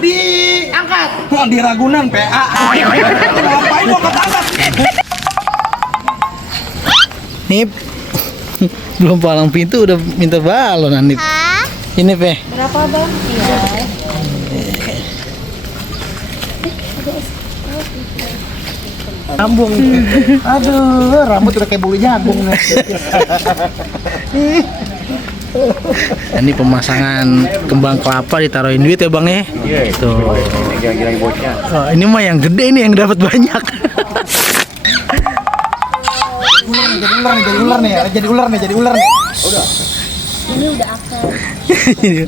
Diangkat. Di Ragunan PA. Ngapain gua angkat? Nip. Belum palang pintu udah minta balon Nip. Ini Pe. Berapa bang? Iya. Rambung. Aduh, rambut udah kayak bulu jagung nih. Ini pemasangan kembang kelapa ditaruhin duit ya bang ya. Tuh. Oh, ini mah yang gede ini yang dapat banyak. Jadi ular nih. Udah. Ini udah akal.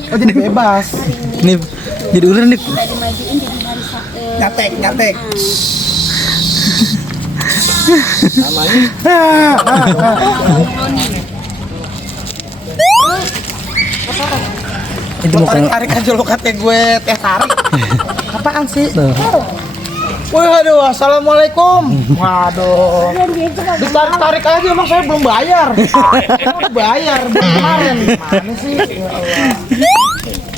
Oh jadi bebas. Nih, jadi ular nih. Udah dimajuin jadi hari Nyatek. Itu mau tarik aja lo kata gue teh tarik. Apaan sih? Waduh, assalamualaikum. Waduh. Ditarik aja emang saya belum bayar. Udah bayar kemarin. Mana sih?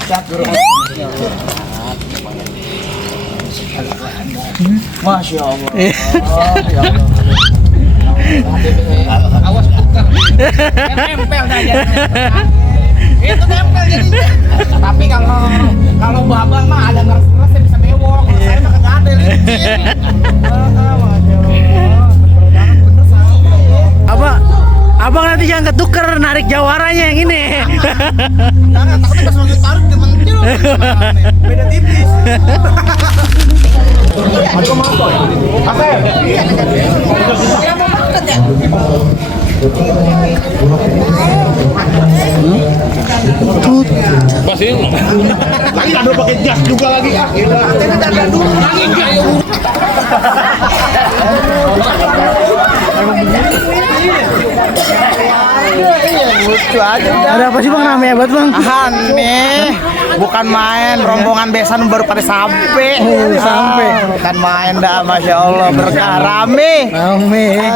Ya Allah. Masya Allah. Ya Allah. Awas tukar. Nempel aja. Itu nempel jadinya. Tapi kalau babang mah ada ngeres-ngeres ya bisa bewok. Kalau saya mah kagak ada licin. Abang nanti jangan ketuker narik jawaranya yang ini. Jangan takutnya pas lagi tarik dia mentil. Beda tipis. Pas ini lagi ada pakai jas juga lagi ah. Lucu aja. Ada apa sih bang namanya buat bang? Aneh. Bukan main, rombongan besan baru pada sampai. Bukan main dah, masya Allah berkah rame.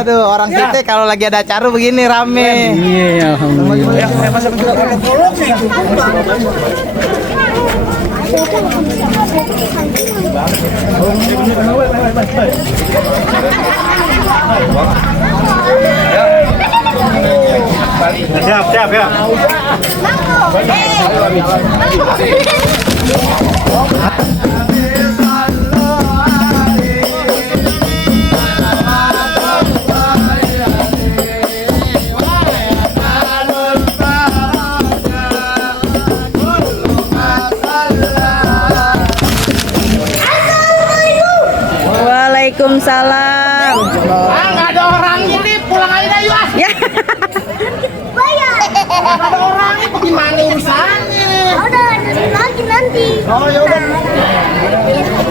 Aduh, orang kita kalau lagi ada acara begini rame. Iya, alhamdulillah. Siap ya. Waalaikumsalam. Nggak ada orangnya nih, pulang aja dah yuk. Ya. Bayar. Nggak ada orangnya, gimana urusannya? Udah lagi nanti. Oh yaudah.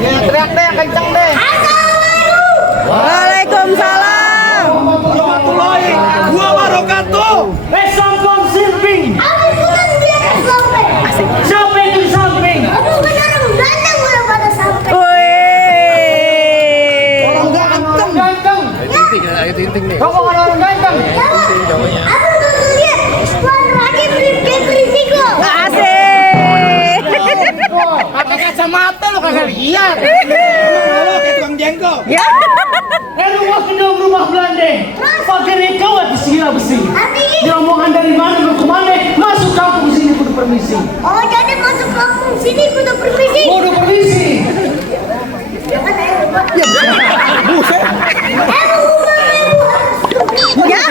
Ya teriak deh, kenceng deh. Waalaikumsalam. Warahmatullahi wabarakatuh. Songkong Sirping. Siapa itu di samping? Aduh, beneran ganteng udah pada sampai. Orang ganteng. Tinting nih. Kamu kan orang ganteng. Aduh, tuh lihat. Warnanya beri kok. Asik. Pakai kacamata lo kagak lihat. Halo, kayak tukang jengkol. Ya. Rumah kedong rumah Belanda. Pakai rekawat di sila besi. Artinya? Rombongan dari mana mau kemana? Masuk kampung sini kudu permisi. Oh, jadi masuk kampung sini kudu permisi. Kudu permisi. Jangan saya lupa. Ya.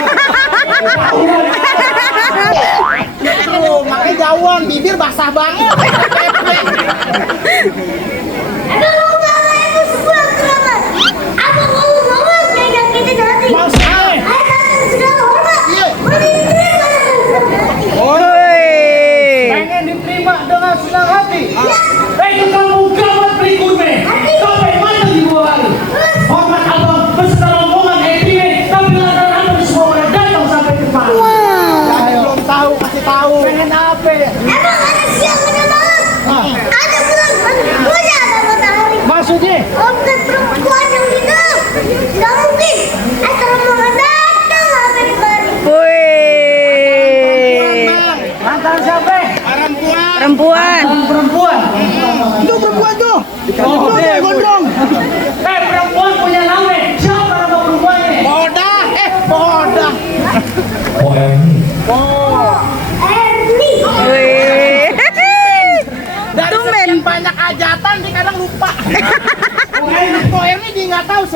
Aduh, makai jauhan, bibir basah banget. Aduh, kalau itu sebuah kerabat. Apa mau ngomong kayak kita nanti? Masih. Ayo datang segala hormat. Iya. Pengen diterima dengan senang hati. Itu kamu gawat berikutnya. Sampai mana di bawah hari?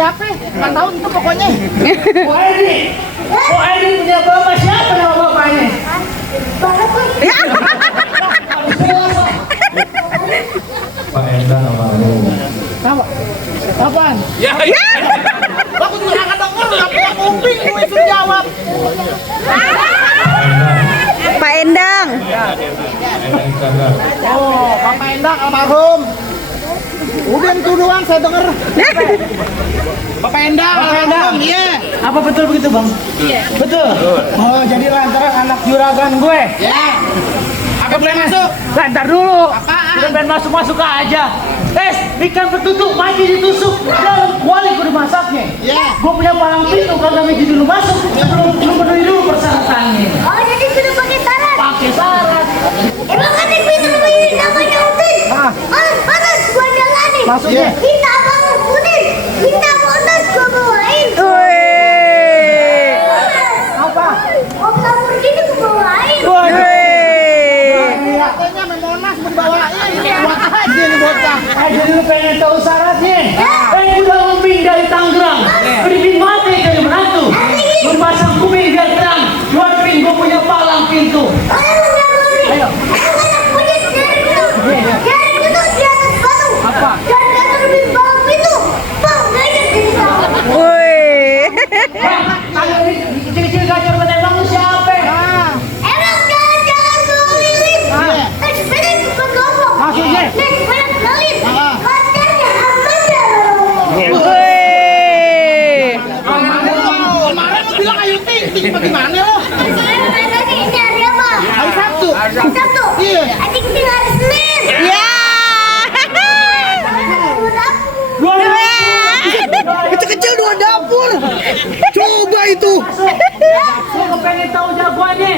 siapa? Nggak tahu itu pokoknya. Bu Edi punya bapak siapa nama bapaknya? Pak Endang almarhum. Kapan? Aku juga nggak denger, nggak punya kuping, gue suruh jawab. Pak Endang. Endang Iskandar. Oh, Bapak Endang almarhum. Udah itu doang saya denger. Bapak Endang almarhum, iya. Apa betul begitu bang? Iya. Betul. Oh jadi lantaran anak juragan gue. Ya. Apa boleh masuk? Lantar dulu. Apaan? Udah pengen masuk aja. Ikan betutuk mati ditusuk dalam kuali gue dimasaknya. Iya. Gue punya palang pintu kalau nggak dulu masuk. Belum penuhi dulu persyaratannya. Oh, jadi sudah pakai syarat. Pakai syarat. Emang kan yang pintar namanya Udin. Panas gua jalanin. Maksudnya? Minta abang Udin. Minta bonus gua bawain. Wih. Apa? Om Lamborghini gua bawain. Katanya Memonas mau dibawain. Buat aja nih bocah. Jadi lu pengen tahu syaratnya? Udah ngemping dari Tangerang, bikin mati dari menantu, memasang kuping biar terang, buat pin gue punya palang pintu. Ayo. Punya jaring itu di atas batu. Apa? Dan kata lebih bawah itu. Bang, gajah di sana. Wih. Kalau kecil-kecil gacor menembak lu siapa? Emang jangan keliling. Naik sepeda bukan gombong. Maksudnya? Naik sepeda keliling. Kontennya amanda. Wih. Kemarin lu bilang ayo ting bagaimana lo? Ini hari apa? Hari Sabtu. Hari Sabtu. Iya. Adik tinggal hari Senin. Ya. Kecil-kecil 2 dapur. Coba itu. Lu kepengen tahu jagoannya?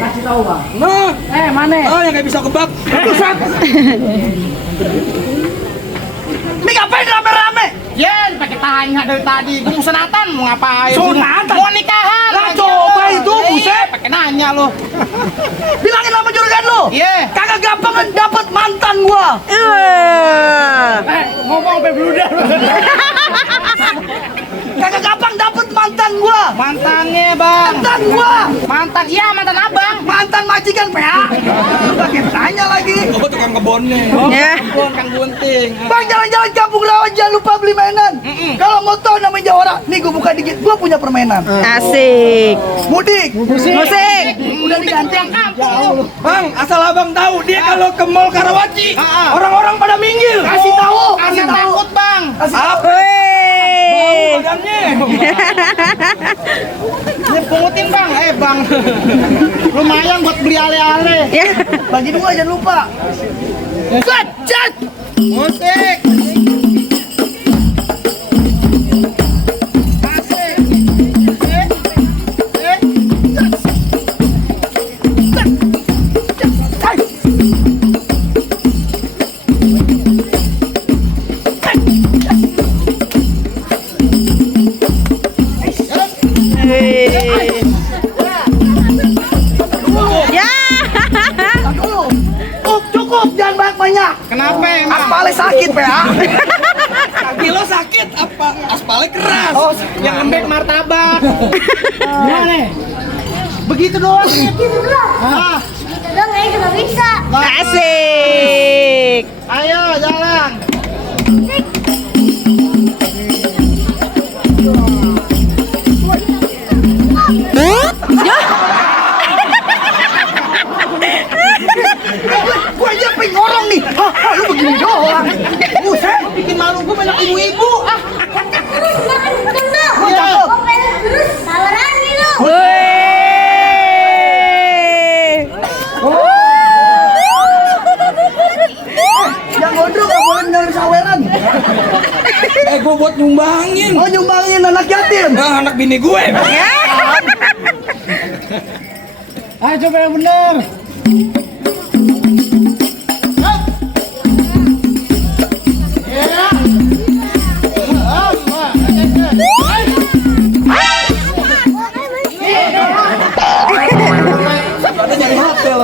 Kasih tahu bang. Nah, Mana? oh yang nggak bisa kebak. Pusat. Ini ngapain rame-rame? Ya, pakai tanya dari tadi. Gue mau sunatan, mau ngapain? Sunatan? Mau nikahan. Lah coba itu, buset. Pakai nanya lo. Bilangin sama juragan lo. Iya. Kagak gampang kan dapat mantan gua. Ngomong sampai bludak. Kagak gampang dapat mantan gua. Mantannya, Bang. Mantan gua. Mantan, iya mantan abang. Mantan majikan PA. Pakai tanya lagi. Oh, tukang kebonnya. Ya. Kebon Kang Gunting. Bang, jalan-jalan kampung rawa jangan lupa beli mainan. Kalau mau tahu namanya Jawara, nih gua buka dikit. Gua punya permainan. Asik. Mudik. Musik. Udah diganti kampung. Bang, asal abang tahu dia kalau ke mall Karawaci, orang-orang pada minggir. Kasih tahu. Kasih takut, Bang. Kasih tahu. Wih. Badannya. Ini pungutin bang, bang. Lumayan buat beli ale-ale. Ya. Bagi 2 jangan lupa. Cut. Musik. Ya. Cukup, jangan banyak-banyak. Kenapa emang? Aspalnya sakit, PA. Kaki lo sakit apa? Aspalnya keras. Oh, yang lembek martabak. Gimana? Begitu doang. Gitu doang. Gitu doang aja nggak bisa. Asik. Ayo, jalan. Gue aja pengen ngorong nih. Lu begini doang. Buset, bikin malu gue banyak ibu-ibu. Terus makan kendang. Iya. Terus sabaran gitu. Wih. Yang gondrong gak boleh nyari saweran. Gue buat nyumbangin. Oh, nyumbangin anak yatim. Nah, anak bini gue. Ayo coba yang bener. Ada nyari hotel.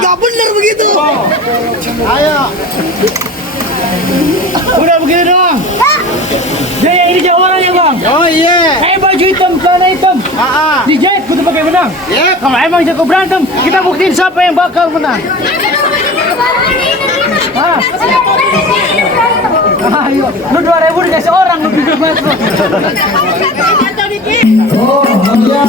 Gak bener begitu. Ayo. Udah begitu doang. Dia yang ini jauh orang ya bang. Oh iya. Baju hitam, celana hitam. Dijahit kudu pakai benang. Kalau emang jago berantem, kita buktiin siapa yang bakal menang. Ayo, lu 2.000 dikasih orang lu duduk mas lu. Oh iya.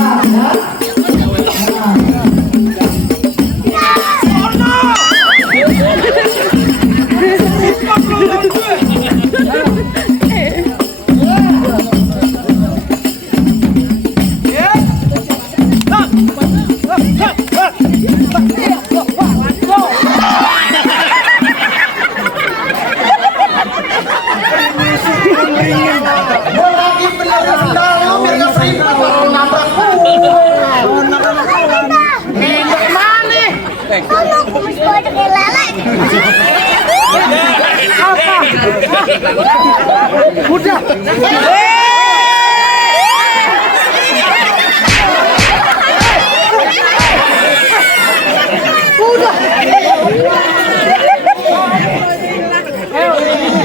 Udah.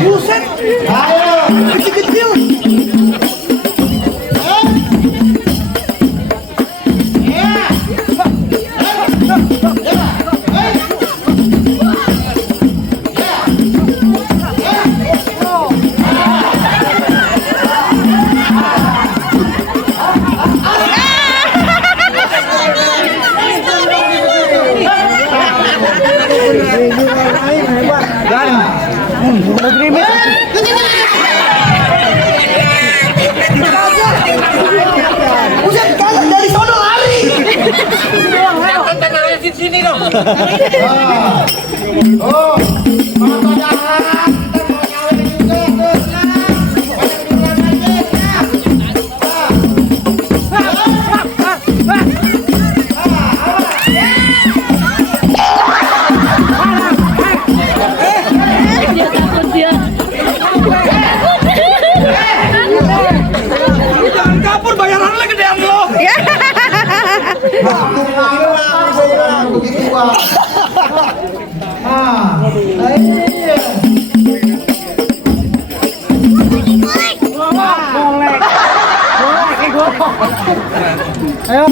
Buset. Ayo, kecil-kecil. Jangan kabur, bayarannya gedean lo. Ayo.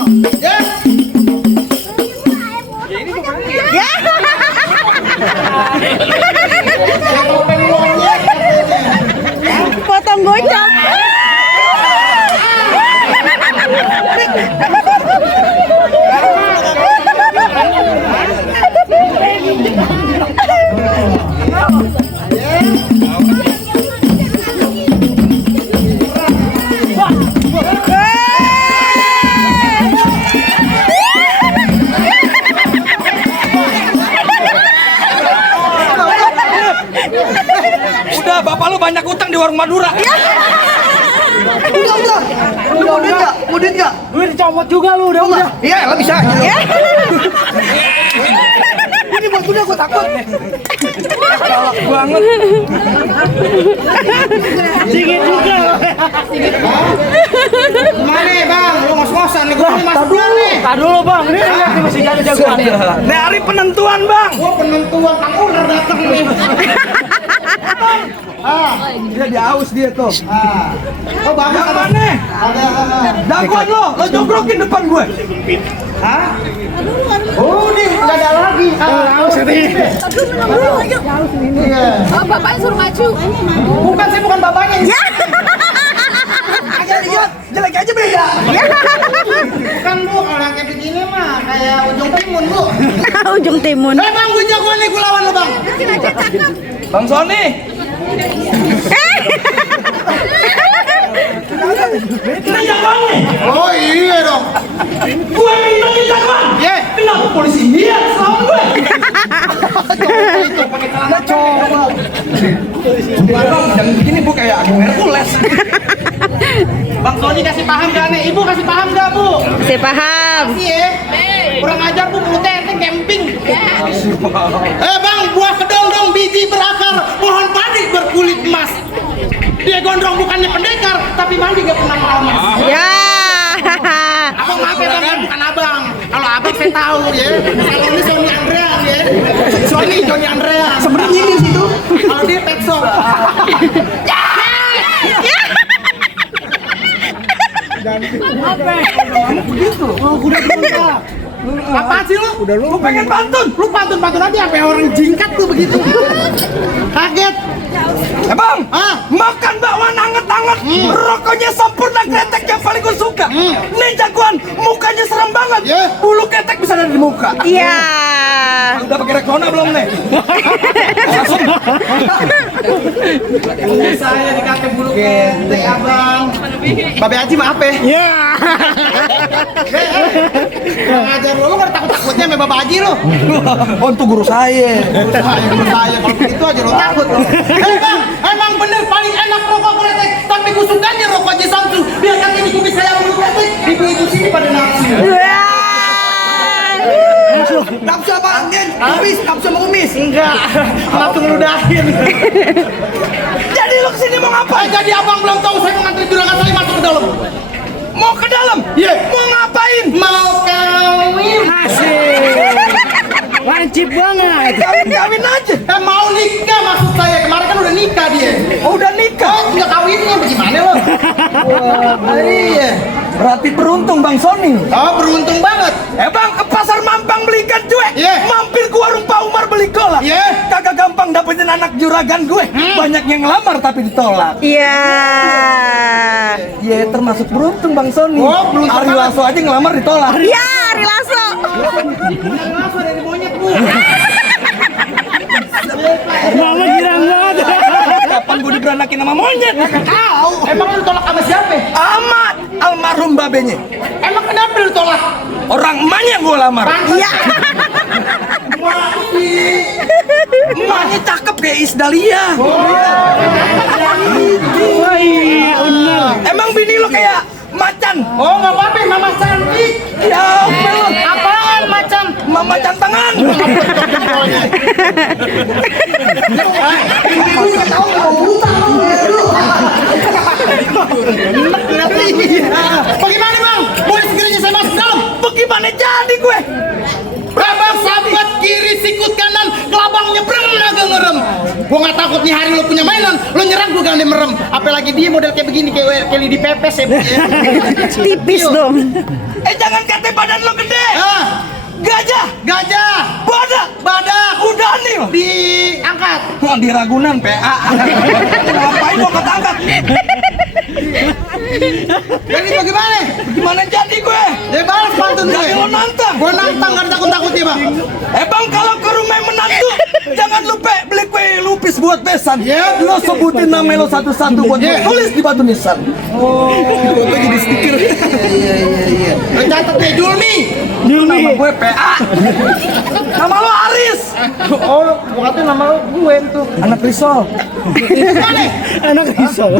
Potong gocap. Udah, bapak lu banyak utang di warung Madura. Udah. Mau duit nggak? Duit dicomot juga lu udah. Iya, lah bisa. Ini buat udah, gue takut. Galak banget. Dingin juga. Mana bang? Lu ngos-ngosan nih, gue masuk bulan nih. Tar dulu bang, ini masih jago-jagoan nih. Nih hari penentuan, Bang. Gue penentuan, kamu udah datang nih. Dia diaus dia tuh. Oh bagus. Yang mana? Ada. Daguan lo jogrokin depan gue. Oh nih, udah ada lagi. Oh, bapaknya suruh maju. Bukan, saya bukan bapaknya. Agak lihat, jelek aja beda. Bukan bu, kalau yang kayak begini mah kayak ujung timun bu. Ujung timun. Bang, gue jagoan nih, gue lawan lo bang. Bang Sony. Kita jagoannya. Oh iya dong. Gue minta jagoan. Ye. Kenapa polisi lihat sama gue? Itu pakai celana cowok. Bang, jangan begini bu, kayak Agung Hercules. Bang Sony kasih paham gak nih? Ibu kasih paham gak bu? Saya paham. Iya. Kurang ajar bu, mulutnya enteng camping. Bang, buah kedong dong, biji berakar, pohon padi berkulit emas. Dia gondrong bukannya pendekar, tapi mandi gak pernah meramas. Ya. Abang maaf ya bang, bukan abang. Kalau abang saya tahu ya. Kalau ini Sony Andrea nih. lu. Oh, kuda berontak. Apaan sih lu? Udah lu pengen pantun. Lu pantun-pantun nanti sampai orang jingkat tuh begitu. Kaget. Bang, makan bakwan anget-anget, rokoknya sempurna, kretek yang paling gue suka. Nih jagoan, mukanya serem banget. Bulu ketek bisa ada di muka. Iya. Udah pakai rekona belum nih? Saya dikasih bulu ketek, abang. Babe Haji maaf ya. Iya. Kurang ajar lu nggak takut-takutnya sama Bapak Haji lu. Oh, itu guru saya. Guru saya kalau gitu aja lo takut lo. Bang, emang bener paling enak rokok kretek, tapi gue sukanya rokok Haji Samsu. Biar kaki ini kupis saya bulu kretek, ibu-ibu sini pada nafsu. Nafsu apa? Kumis, nafsu sama kumis. Enggak, langsung ngeludahin. Jadi lu kesini mau ngapain? Jadi abang belum tahu saya mau ngantri juragan saya masuk ke dalam. Mau ke dalam? Iya. Mau ngapain? Mau kawin. Wajib banget. Kawin aja. Mau nikah maksud saya. Kemarin kan udah nikah dia. Oh, udah nikah. Oh, tinggal kawinnya bagaimana lo? Wah, iya. Berarti beruntung Bang Sony. Oh, beruntung banget. Bang, ke pasar Mampang beli ikan cuek. Iya. Mampir ke warung Pak Umar beli kolak. Iya. Kagak gampang dapetin anak juragan gue. Banyak yang ngelamar tapi ditolak. Iya. Iya, termasuk beruntung Bang Sony. Oh, beruntung Ari banget. Lasso aja ngelamar ditolak. Iya, Ari Lasso. Langsung dari monyet bu. Mama girang banget. Kapan gue diberanakin sama monyet? Tahu. Emang lu tolak sama siapa? Amat almarhum babenya. Emang kenapa lu tolak? Orang emaknya gue lamar. Iya. Emaknya cakep kayak Isdalia. Wah, iya bener. Emang bini lo kayak macan? Oh, nggak apa-apa, mama cantik. Ya, belum. Apaan macan? Mama tangan. Bagaimana bang? Boleh segerinya saya masuk dalam? Bagaimana jadi gue? Abang sahabat kiri sikut kanan, kelabang nyebrang naga ngerem. Gua nggak takut nih hari lo punya mainan, lo nyerang gua gak merem. Apalagi dia model kayak begini kayak di pepes ya. Bu, ya. Tipis dong. Jangan kata badan lo gede. Ah, Gajah, gajah, badak, Udanil. diangkat. Wah, di Ragunan PA. Ngapain gua angkat-angkat? Jadi bagaimana? Gimana jadi gue? Dia balas pantun gue. Jadi lo nantang. Gua nantang gak ada takut-takutnya bang. Bang, kalau ke rumah menantu, jangan lupa beli kue lupis buat besan. Ya. Lo sebutin nama lo satu-satu buat Ya. tulis di batu nisan. Oh, Itu jadi stiker. iya. Lo catat deh Julmi. Nama gue PA. Nama lo Aris. Oh, gua katanya nama lo gue itu. Anak risol. Gimana? Anak risau.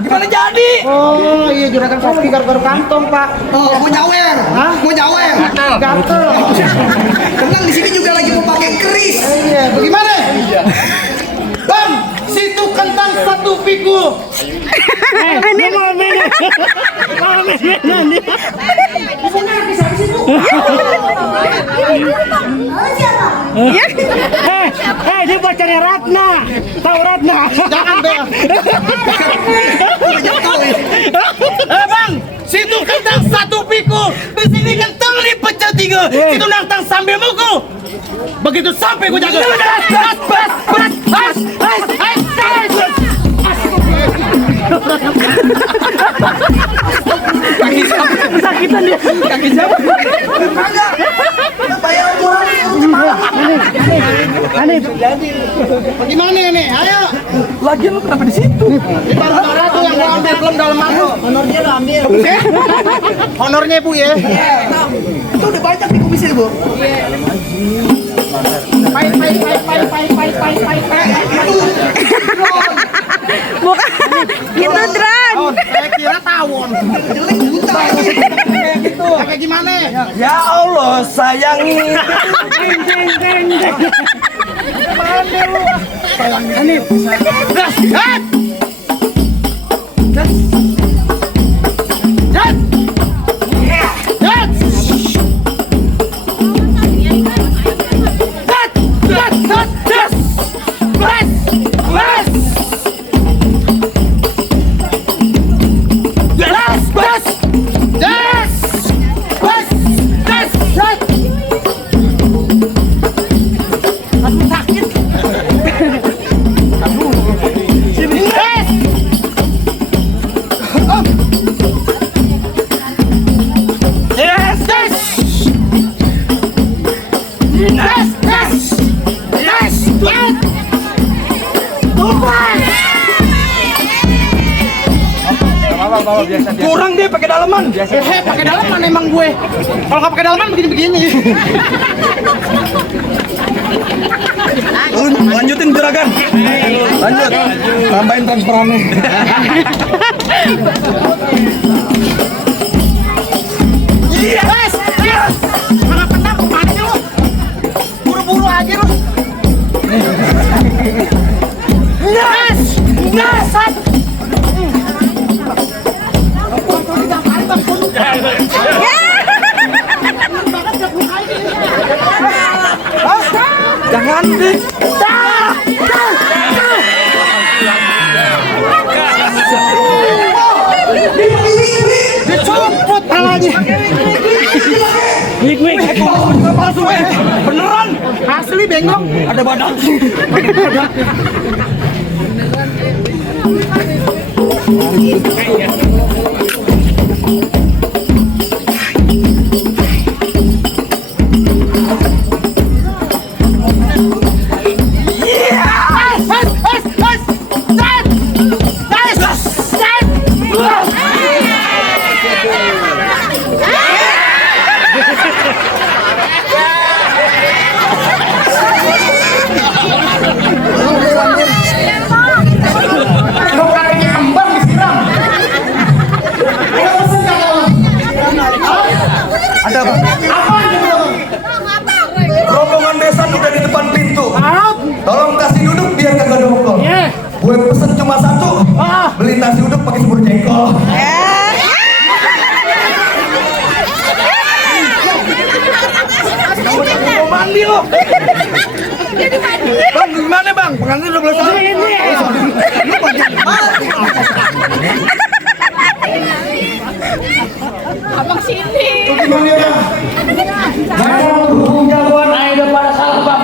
Gimana jadi? Oh, iya juragan Saski gara-gara kantong pak. Oh, mau nyawer. Hah? Mau nyawer. Gatel. Tenang, di sini juga lagi mau pakai keris. Iya, bagaimana? Bang, situ kentang satu pikul. Ini mau beda. Mau beda nih. Ya. Dia pacarnya Ratna. Tahu Ratna? Jangan bel. Bang, situ kentang satu pikul. Di sini kentang dipecah tiga. Situ nantang sambil mukul. Begitu sampai gue jaga. Sakitan dia. Kaki siapa? Hanif. Bagaimana nih? Ayo. Lagi lo kenapa di situ? Di barang-barang tuh yang gue ambil belum dalam aku. Honornya lo ambil. Honornya bu ya. Itu udah banyak nih kumisnya, Bu. Pai. Bukan. Itu drone. Oh, saya kira tawon. Jelek buta lagi. Kayak gitu. Kayak gimana? Ya Allah, sayangi. Hanif. Gas. dalaman. Pakai dalaman emang gue. Kalau nggak pakai dalaman begini-begini. Lanjutin juragan. Lanjut. Tambahin transferannya. Yes, yes. Mana pernah kemana sih lu? Buru-buru aja lu. Yes, yes. Jangan deh. Dicopot tangannya. Wik. Palsu beneran. Asli bengong. Ada badan. Ada apa? Rombongan besan udah di depan pintu. Tolong kasih duduk biar kagak dongkol. Gue pesen cuma satu. Beli nasi uduk pakai sebur jengkol. Mau mandi lo? Bang, gimana bang? Pengantin udah belum selesai. Abang sini. Berhubung jagoan ayah udah pada salah bang.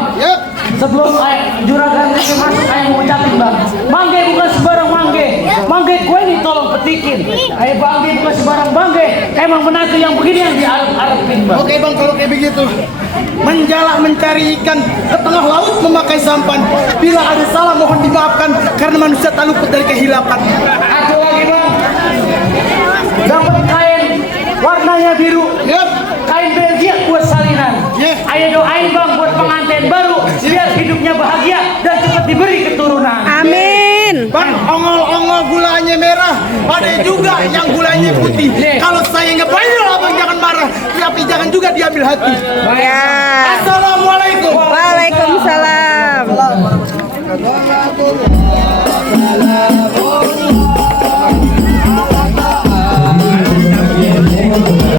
Sebelum juragan itu masuk ayah mau ucapin bang. Mangge bukan sebarang mangge. Mangge gue ini tolong petikin. Ayah bangge bukan sebarang bangge. Emang menantu yang begini yang diarep-arepin bang. Oke bang, kalau kayak begitu menjala mencari ikan ke tengah laut memakai sampan. Bila ada salah mohon dimaafkan karena manusia tak luput dari kehilapan. Satu lagi bang. Dapat kain warnanya biru. Kain Belgia buat salinan. Ayo doain bang buat pengantin baru biar hidupnya bahagia dan cepat diberi keturunan. Amin. Bang, ongol-ongol gulanya merah, ada juga yang gulanya putih. Kalau saya ngebayar abang jangan marah, tapi jangan juga diambil hati. Ya. Assalamualaikum. Waalaikumsalam.